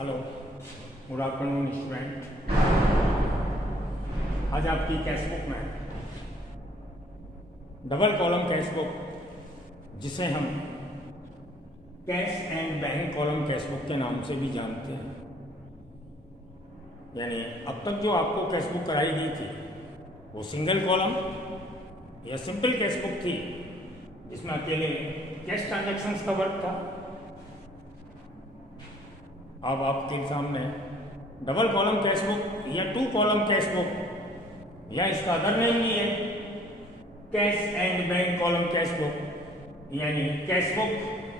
Hello, good afternoon student. आज आपकी cash book में डबल कॉलम कैश बुक, जिसे हम cash and bank column cash book के नाम से भी जानते हैं, यानी अब तक जो आपको कैश बुक कराई गई थी वो सिंगल कॉलम या सिंपल कैश बुक थी, जिसमें अकेले कैश ट्रांजैक्शंस का वर्क था। अब आपके सामने डबल कॉलम कैश बुक या टू कॉलम कैश बुक, या इसका अदर नेम भी है cash and bank column cash book, यानी cash book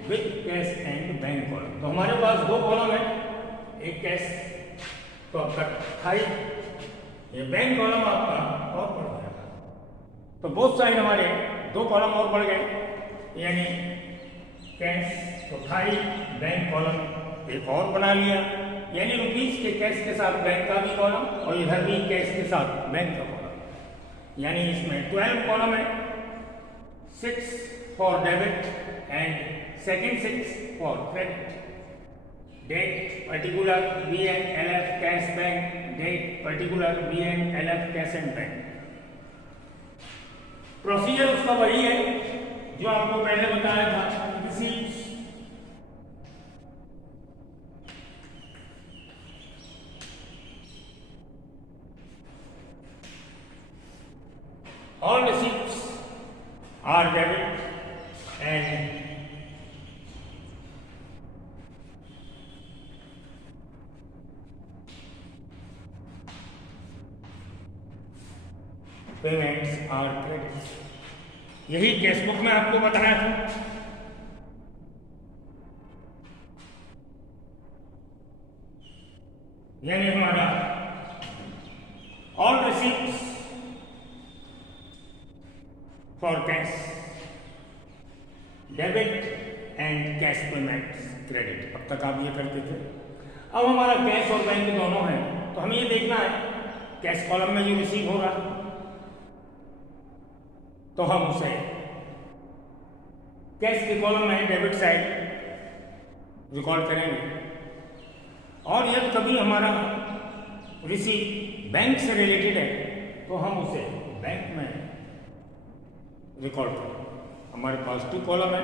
with cash and bank column. तो हमारे पास दो कॉलम है, एक कैश तो आपका था ही, ये बैंक कॉलम आपका और बढ़ जाएगा। तो बोथ साइड हमारे दो कॉलम और बढ़ गए, यानी कैश तो था ही, बैंक कॉलम एक और बना लिया, यानी रुपीज के कैश के साथ बैंक का भी कॉलम और इधर भी कैश के साथ बैंक का कॉलम, यानी इसमें 12 कॉलम है, 6 for debit and second 6 for credit. Date particular BNLF cash bank, date particular BNLF cash and bank. Procedure उसका वही है जो आपको पहले बताया था, receipts all receipts are debit and payments are credit। यही कैश बुक में आपको बताया था। यानी हमारा all receipts for cash, debit and cash payments credit. अब तक आप ये करते थे। अब हमारा कैश और बैंक दोनों हैं, तो हमें ये देखना है कैश कॉलम में जो रिसीव हो रहा है तो हम उसे कैश के कॉलम में डेबिट साइड रिकॉर्ड करेंगे, और यदि कभी हमारा रिसीव बैंक से रिलेटेड है तो हम उसे बैंक में रिकॉर्ड करें। हमारे पास टू कॉलम है,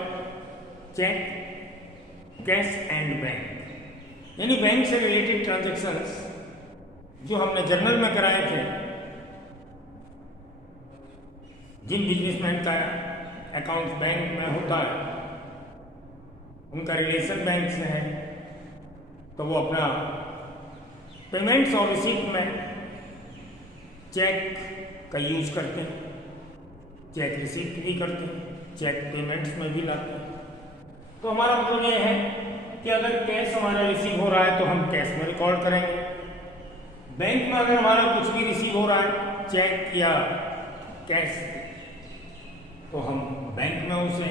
चेक, कैश एंड बैंक, यानी बैंक से रिलेटेड ट्रांजैक्शंस जो हमने जर्नल में कराए थे। जिन बिजनेसमैन का अकाउंट बैंक में होता है, उनका रिलेशन बैंक से है, तो वो अपना पेमेंट्स और रिसीप्ट में चेक का यूज करते हैं, चेक रिसीप्ट भी करते हैं, चेक पेमेंट्स में भी लाते हैं। तो हमारा मतलब ये है कि अगर कैश हमारा रिसीव हो रहा है तो हम कैश में रिकॉर्ड करेंगे, बैंक में अगर हमारा कुछ भी रिसीव हो रहा है चेक या कैश, तो हम बैंक में उसे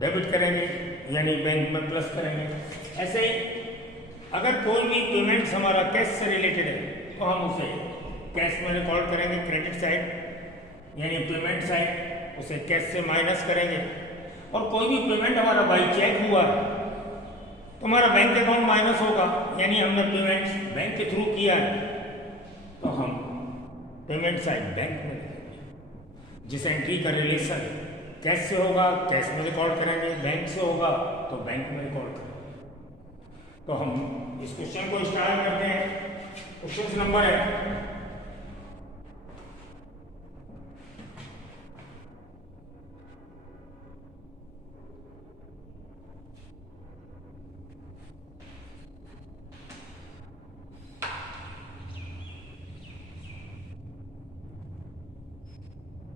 डेबिट करेंगे, यानी बैंक में प्लस करेंगे। ऐसे अगर कोई भी पेमेंट्स हमारा कैश से रिलेटेड है तो हम उसे कैश में रिकॉर्ड करेंगे, क्रेडिट साइड, यानी पेमेंट साइड उसे कैश से माइनस करेंगे। और कोई भी पेमेंट हमारा बाई चेक हुआ है तो हमारा बैंक अकाउंट माइनस होगा, यानी हमने पेमेंट बैंक के थ्रू किया है तो हम पेमेंट साइड बैंक में लिखेंगे। जिस एंट्री का रिलेशन कैश से होगा कैश में रिकॉर्ड करेंगे, बैंक से होगा तो बैंक में रिकॉर्ड करेंगे। तो हम इस क्वेश्चन को स्टार्ट करते हैं। क्वेश्चन नंबर है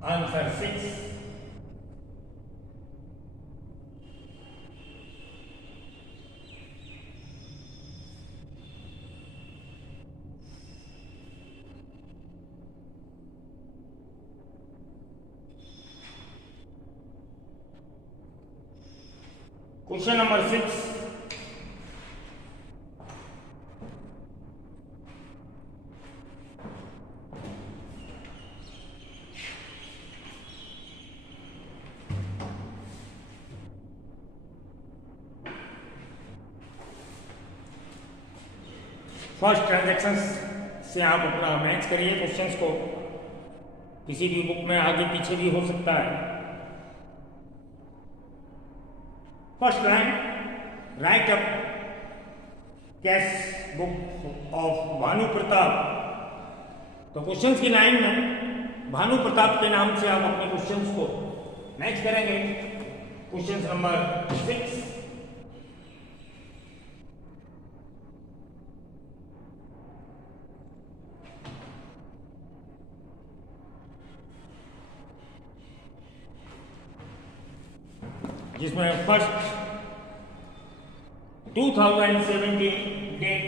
answer 6। Question number 6, first transactions से आप अपना मैच करिए क्वेश्चंस को, किसी भी बुक में आगे पीछे भी हो सकता है। First line, right up cash book of Bhanu Pratap. तो क्वेश्चंस की लाइन में भानु प्रताप के नाम से आप अपने क्वेश्चंस को मैच करेंगे। क्वेश्चन नंबर 6, जिसमें फर्स्ट 2017 डेट,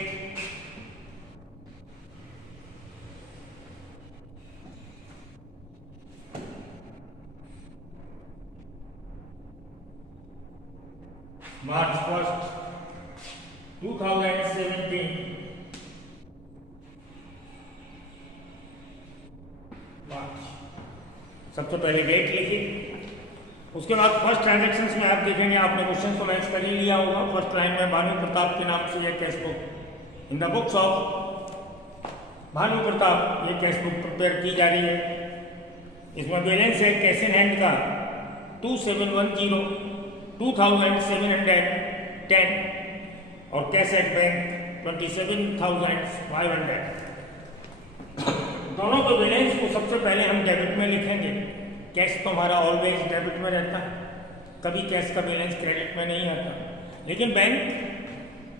मार्च 1, 2017, मार्च। सबसे पहले डेट लिखी। उसके बाद फर्स्ट ट्रांजैक्शंस में आप देखेंगे, आपने क्वेश्चन को मैच कर ही लिया होगा। फर्स्ट लाइन में भानु प्रताप के नाम से यह cash book in the books of Bhanu Pratap, ये कैश बुक प्रिपेयर की जा रही है। इसमें बैलेंस है कैश इन हैंड का 2710 2710 और कैश एट बैंक 27,500। दोनों के बैलेंस को सबसे पहले हम डेबिट में लिखेंगे। कैश तो हमारा ऑलवेज डेबिट में रहता है, कभी कैश का बैलेंस क्रेडिट में नहीं आता। लेकिन बैंक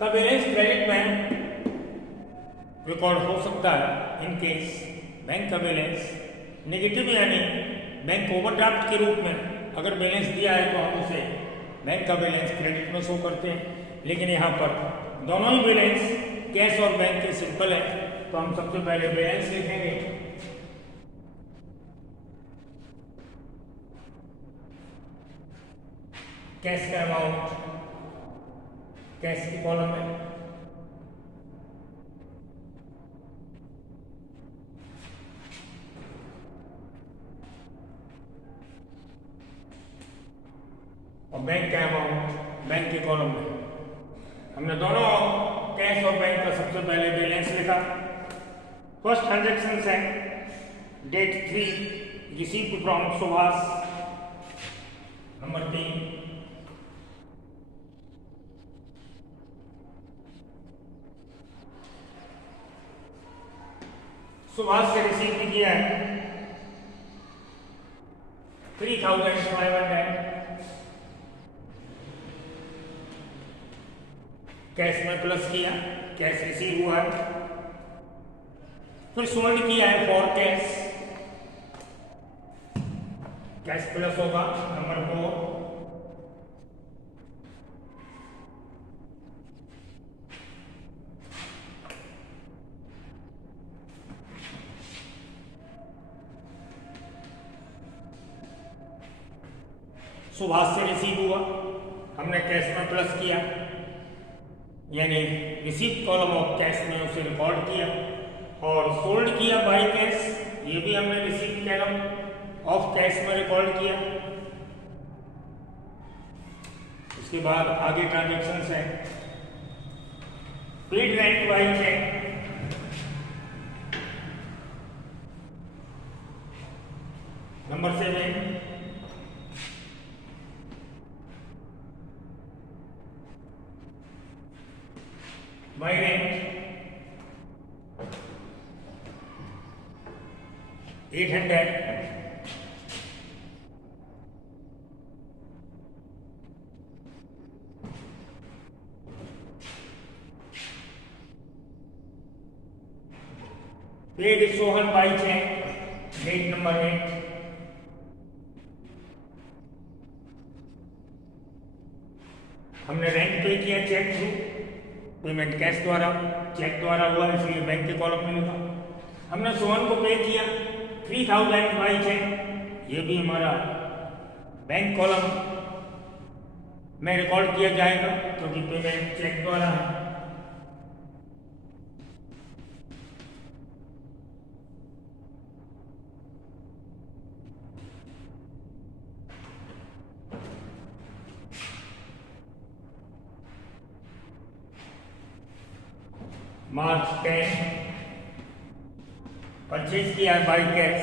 का बैलेंस क्रेडिट में रिकॉर्ड हो सकता है इन केस बैंक का बैलेंस नेगेटिव, यानी बैंक ओवरड्राफ्ट के रूप में अगर बैलेंस दिया है तो हम उसे बैंक का बैलेंस क्रेडिट में शो करते हैं। लेकिन यहाँ पर दोनों ही बैलेंस कैश और बैंक के सिंपल है, तो हम सबसे पहले बैलेंस लिखेंगे। कैश का अमाउंट कैश की कॉलम में, और बैंक का अमाउंट बैंक की कॉलम में। हमने दोनों कैश और बैंक का सबसे पहले बैलेंस लिखा। फर्स्ट ट्रांजैक्शन है date 3 received from Subhash, number 3। Subhash से रिसीव किया है 3,500 कैश में प्लस किया, कैश रिसीव हुआ है। फिर सोल्ड किया है फॉर कैश, कैश प्लस होगा नंबर 4। सुभाष से रिसीव हुआ, हमने कैश में प्लस किया, यानी रिसीव कॉलम ऑफ कैश में उसे रिकॉर्ड किया। और सोल्ड किया बाय कैश, ये भी हमने रिसीव कॉलम ऑफ कैश में रिकॉर्ड किया। उसके बाद आगे ट्रांजैक्शंस है paid rent by cheque, number 7। By rent 800, paid Sohan by cheque, date number 8। हमने रेंट पे किया चेक थ्रू, पेमेंट कैश द्वारा, चेक द्वारा हुआ, इसलिए बैंक के कॉलम में लिखा। हमने सोहन को पे किया 3,000 बाय चेक, ये भी हमारा बैंक कॉलम में रिकॉर्ड किया जाएगा क्योंकि पेमेंट चेक द्वारा है। मार्च 10 परचेज किया बाय कैश,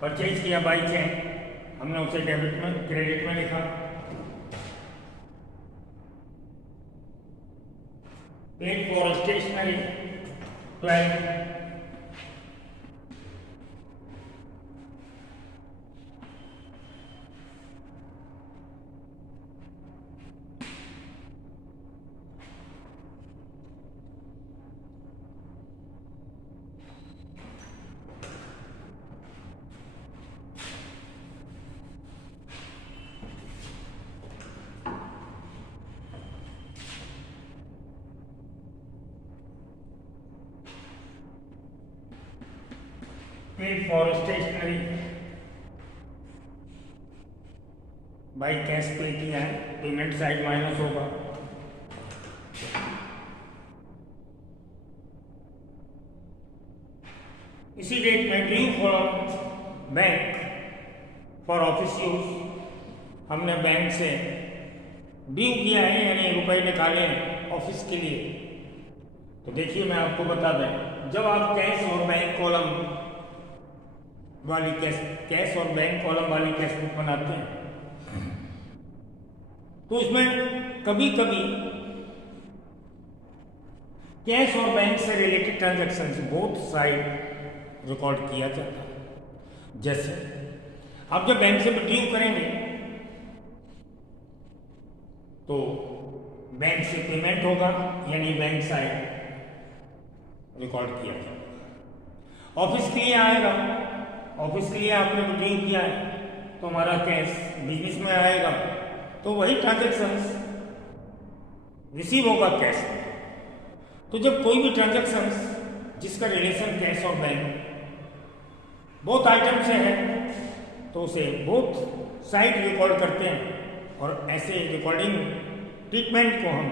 परचेज किया बाय चेक, हमने उसे डेबिट में क्रेडिट में लिखा। Paid for stationery 12, paid for stationery by cash pay किया है, पेमेंट साइड माइनस होगा। इसी डेट में due for bank for office use, हमने बैंक से ड्यू किया है यानी रुपए निकाले ऑफिस के लिए। तो देखिए मैं आपको बता दें, जब आप कैश और बैंक कॉलम वाली कैश और बैंक कॉलम वाली कैश बुक बनाते हैं तो उसमें कभी कभी कैश और बैंक से related transactions both side record किया जाता है। जैसे आप जब बैंक से ड्यू करेंगे तो बैंक से पेमेंट होगा यानी बैंक साइड रिकॉर्ड किया जाएगा। ऑफिस के लिए आएगा, ऑफिस के लिए आपने ड्यू किया है तो हमारा कैश बिजनेस में आएगा तो वही ट्रांजैक्शंस रिसीव होगा कैश में। तो जब कोई भी ट्रांजैक्शंस जिसका रिलेशन कैश और बैंक बोथ आइटम से है तो उसे बोथ साइड रिकॉर्ड करते हैं और ऐसे रिकॉर्डिंग ट्रीटमेंट को हम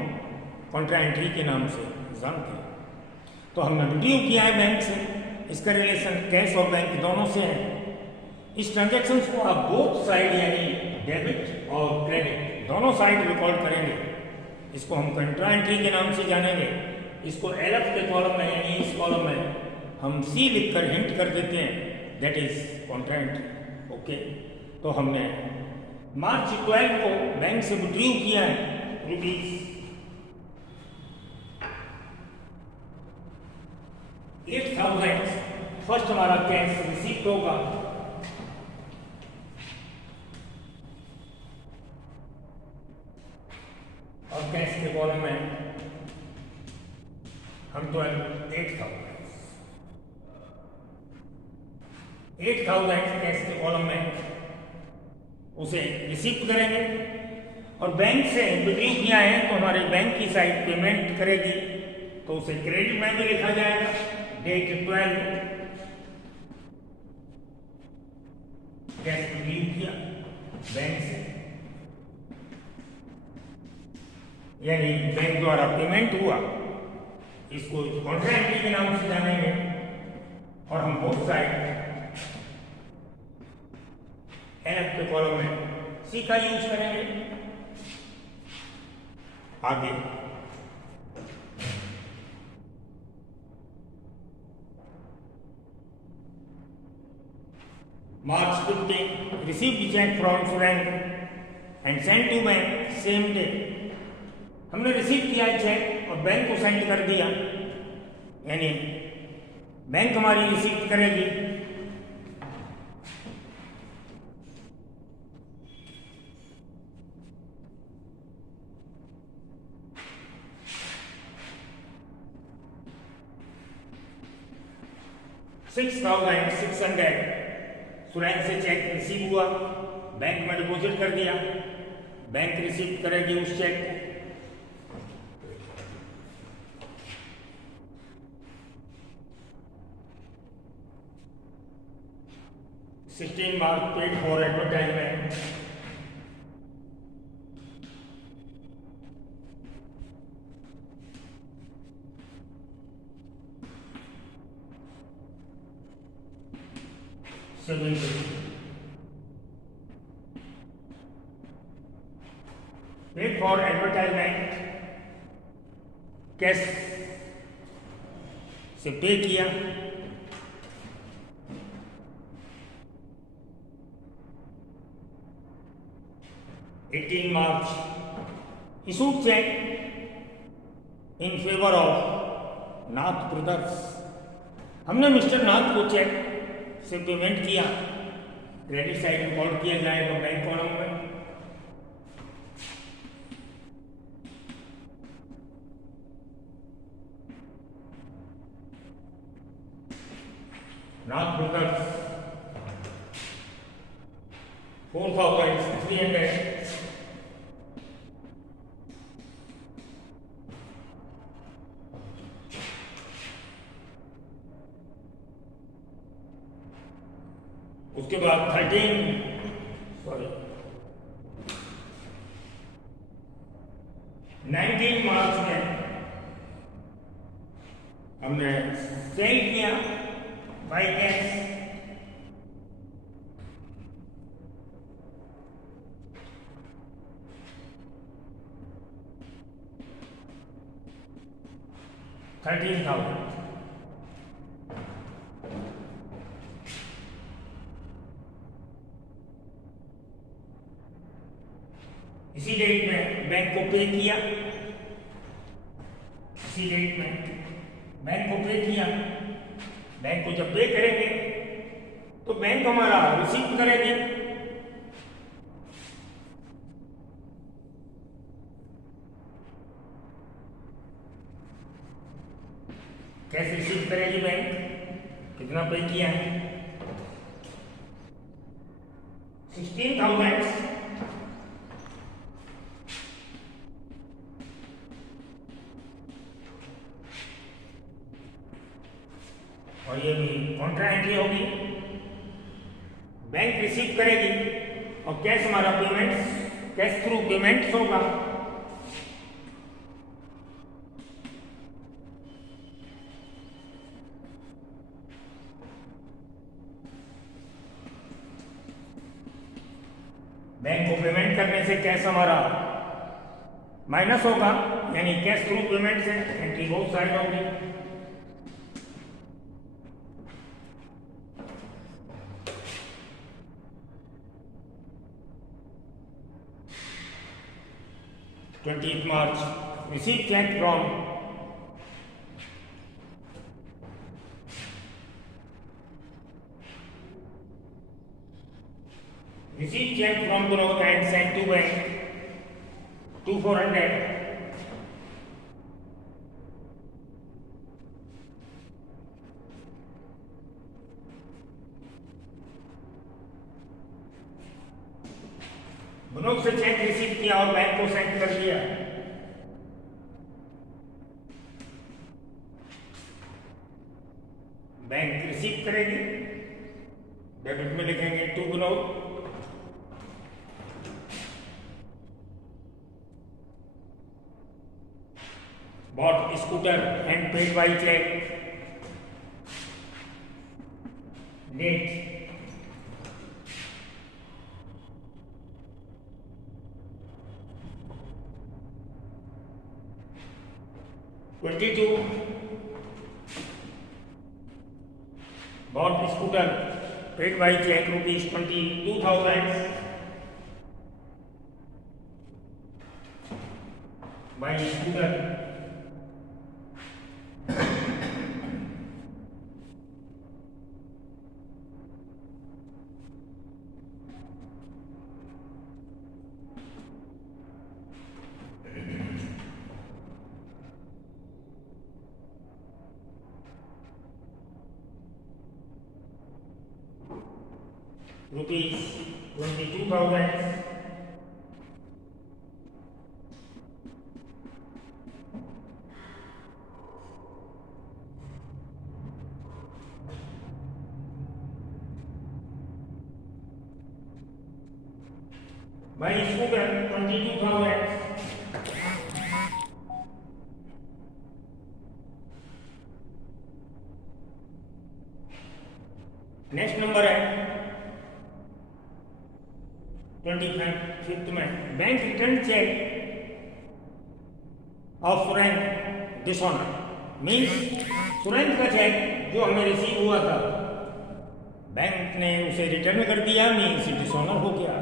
कॉन्ट्रा एंट्री के नाम से जानते हैं। तो हमने ड्यू किया है बैंक से, इसका रिलेशन कैश और बैंक दोनों से है। इस ट्रांजैक्शंस को आप बोथ साइड यानी डेबिट और क्रेडिट दोनों साइड रिकॉर्ड करेंगे। इसको हम कंट्रा एंट्री के नाम से जानेंगे। इसको एलएफ के कॉलम में यानी इस कॉलम में हम सी लिखकर हिंट कर देते हैं, दैट इज कंट्रा एंट्री। ओके, तो हमने मार्च 12 को बैंक से ड्यू किया है रुपीज 8,000। फर्स्ट हमारा कैश रिसीप्ट होगा और कैश के कॉलम में हम 8,000 कैश के कॉलम में उसे रिसीव करेंगे और बैंक से ड्यू किया है तो हमारे बैंक की साइड पेमेंट करेगी तो उसे क्रेडिट में भी लिखा जाएगा। डेट 12 कैश ड्यू किया बैंक से यानी बैंक द्वारा पेमेंट हुआ, इसको कॉन्ट्रा एंट्री के नाम से जानेंगे और हम बोथ साइड एनएफ के कॉलम में सी का यूज करेंगे। आगे March 15 received the check from bank and sent to bank same day। हमने रिसीव किया है चेक और बैंक को सेंड कर दिया यानी बैंक हमारी रिसीव करेगी। $6,600 सुरैंग से चेक रिसीव हुआ, बैंक में डिपॉजिट कर दिया, बैंक रिसीव करेगी उस चेक को। 16 mark paid for advertisement। 70. Paid for advertisement, cash से पे किया। 18 March, issued check in favor of Nath brothers. हमने मिस्टर नाथ को चेक से पेमेंट किया। क्रेडिट साइड में कॉल किया जाएगा बैंक कॉलम में। नाथ ब्रदर्स 4,300। उसके बाद 19 मार्च में हमने सेल किया बाई कैश। $13,000। इसी डेट में बैंक को पे किया। इसी डेट में बैंक को पे किया। बैंक को जब पे करेंगे तो बैंक हमारा रिसीव करेगी। कैसे रिसीव करेगी बैंक? कितना पे किया है? 16,000। और ये भी कॉन्ट्रा एंट्री होगी। बैंक रिसीव करेगी और कैश हमारा पेमेंट कैश थ्रू पेमेंट होगा। बैंक को पेमेंट करने से कैश हमारा माइनस होगा, यानी कैश थ्रू पेमेंट से एंट्री बहुत साइड होगी। March, received check from Guruk and sent to bank 2,400। गुरुक से चेक रिसीव किया और बैंक को सेंड कर दिया। बैंक रिसीव करेगी। डेबिट में लिखेंगे टू गुरुक। Bought scooter and paid by cheque. Date 22। bought scooter paid by check ₹22,000 by scooter। ₹22,000। by scooter 22,000। Next number है 25th में, bank return cheque of Surendra dishonour. Means Surendra का चेक जो हमें रिसीव हुआ था, बैंक ने उसे रिटर्न कर दिया, मीन्स डिसऑनर हो गया।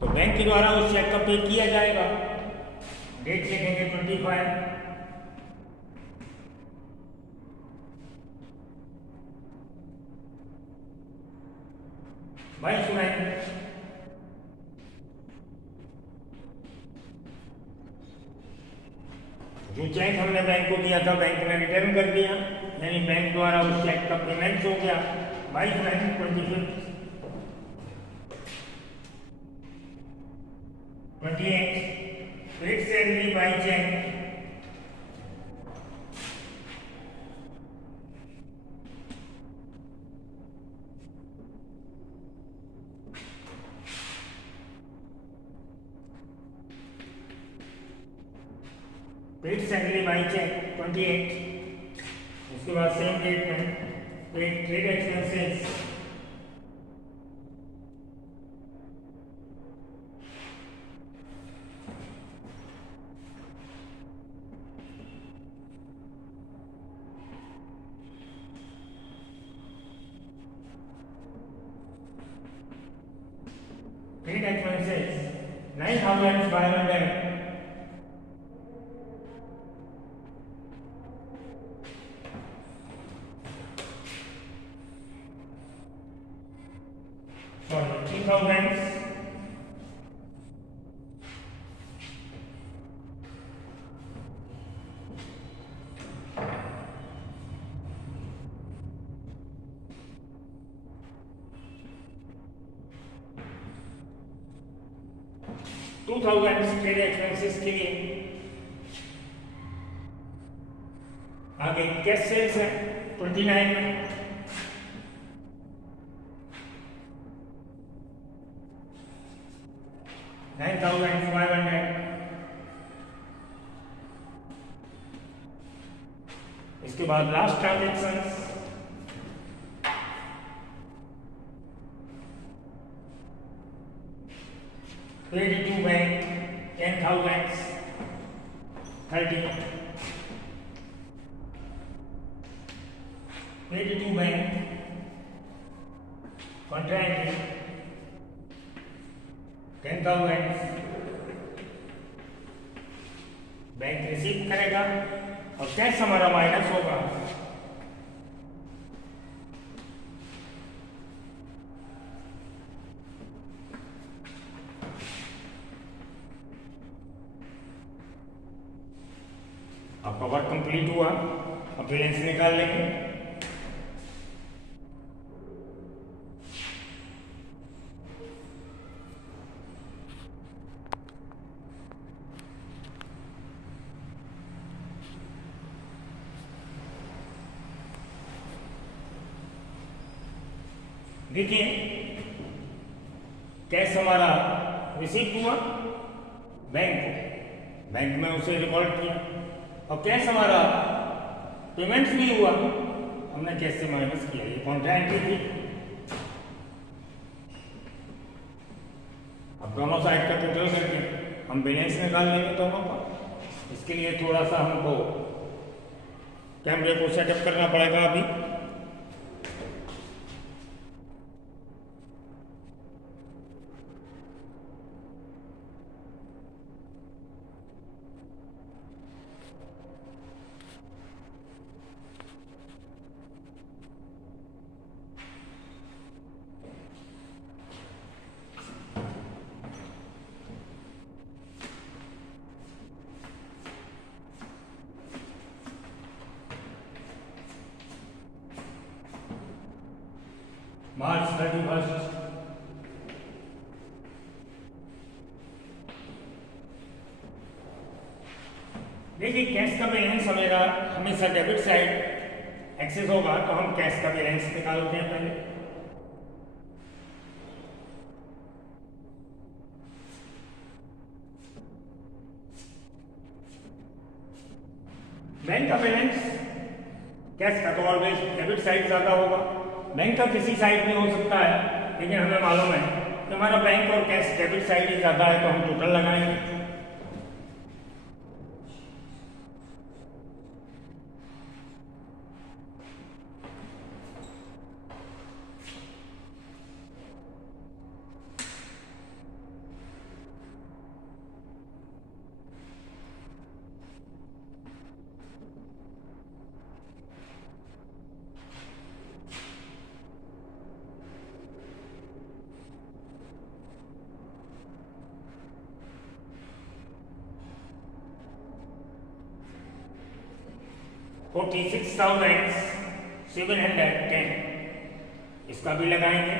तो बैंक के द्वारा उस चेक का पे किया जाएगा। डेट लिखेंगे 25। भाई सुरेंद्र जो चेक हमने बैंक को दिया था, बैंक ने रिटर्न कर दिया, यानी बैंक द्वारा उस चेक का पेमेंट हो गया। भाई Surendra 28 paid salary by cheque paid salary by cheque 28। उसके बाद सेम डेट में paid trade expenses trade expenses 9,500 2000 trade expenses के लिए। आगे कैश सेल्स है 29 में, $9,500। इसके बाद last transactions paid to bank 10,000 30 paid to bank contract 10,000 bank receive करेगा और कैश हमारा माइनस होगा। आपका वर्क कंप्लीट हुआ, अब बैलेंस निकाल लेंगे। देखिए कैश हमारा रिसीव हुआ बैंक को, बैंक में उसे रिकॉर्ड किया, और कैश हमारा पेमेंट्स भी हुआ, हमने कैश से माइनस किया। ये कॉन्ट्रा एंट्री थी। अब दोनों साइड का टोटल करके हम बैलेंस निकाल लेंगे दोनों का। इसके लिए थोड़ा सा हमको कैमरे को सेटअप करना पड़ेगा अभी। March 31st, देखिए कैश का बैलेंस हमेशा डेबिट साइड एक्सेस होगा, तो हम कैश का बैलेंस निकालते हैं पहले। बैंक का बैलेंस कैश का तो ऑलवेज डेबिट साइड ज्यादा होगा, बैंक का किसी साइड भी हो सकता है, लेकिन हमें मालूम है कि हमारा बैंक और कैश डेबिट साइड ही ज़्यादा है, तो हम टोटल लगाएंगे। $46,710 इसका भी लगाएंगे।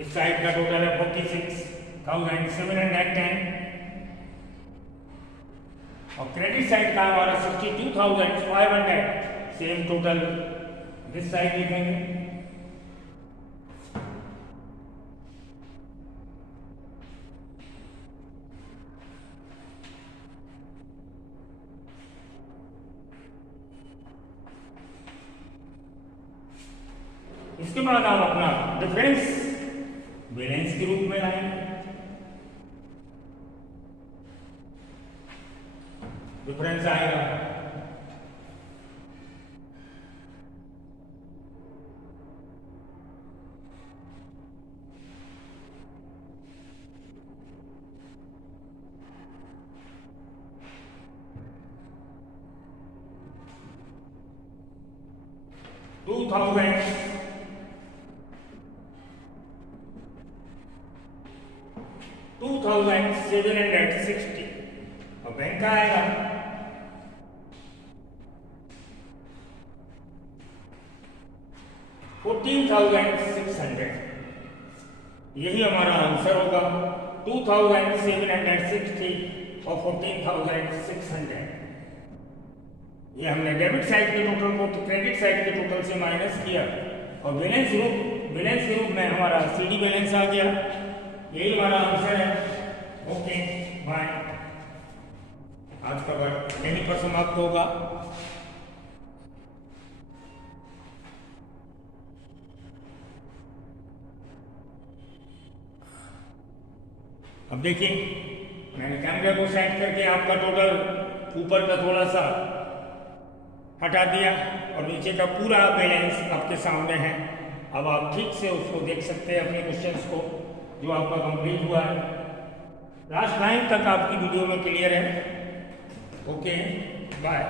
इस साइड का टोटल है 46,710 और क्रेडिट साइड का हमारा 62,500। सेम टोटल दिस साइड लिखेंगे। इसके बाद आप अपना डिफरेंस बैलेंस के रूप में लाएंगे। डिफरेंस आएगा $2,760 और बैंक का आएगा $14,600। यही हमारा आंसर होगा 2,760 और 14,600। ये हमने डेबिट साइड के टोटल को क्रेडिट साइड के टोटल से माइनस किया और बैलेंस के रूप में हमारा CD बैलेंस आ गया। यही हमारा आंसर है। Okay bye. आज का वर्क यहीं पर समाप्त होगा। अब देखिए, मैंने कैमरे को सेट करके आपका टोटल ऊपर का थोड़ा सा हटा दिया और नीचे का पूरा बैलेंस आपके सामने है। अब आप ठीक से उसको देख सकते हैं, अपने क्वेश्चंस को जो आपका कंप्लीट हुआ है। लास्ट लाइन तक आपकी वीडियो में क्लियर है। Okay bye.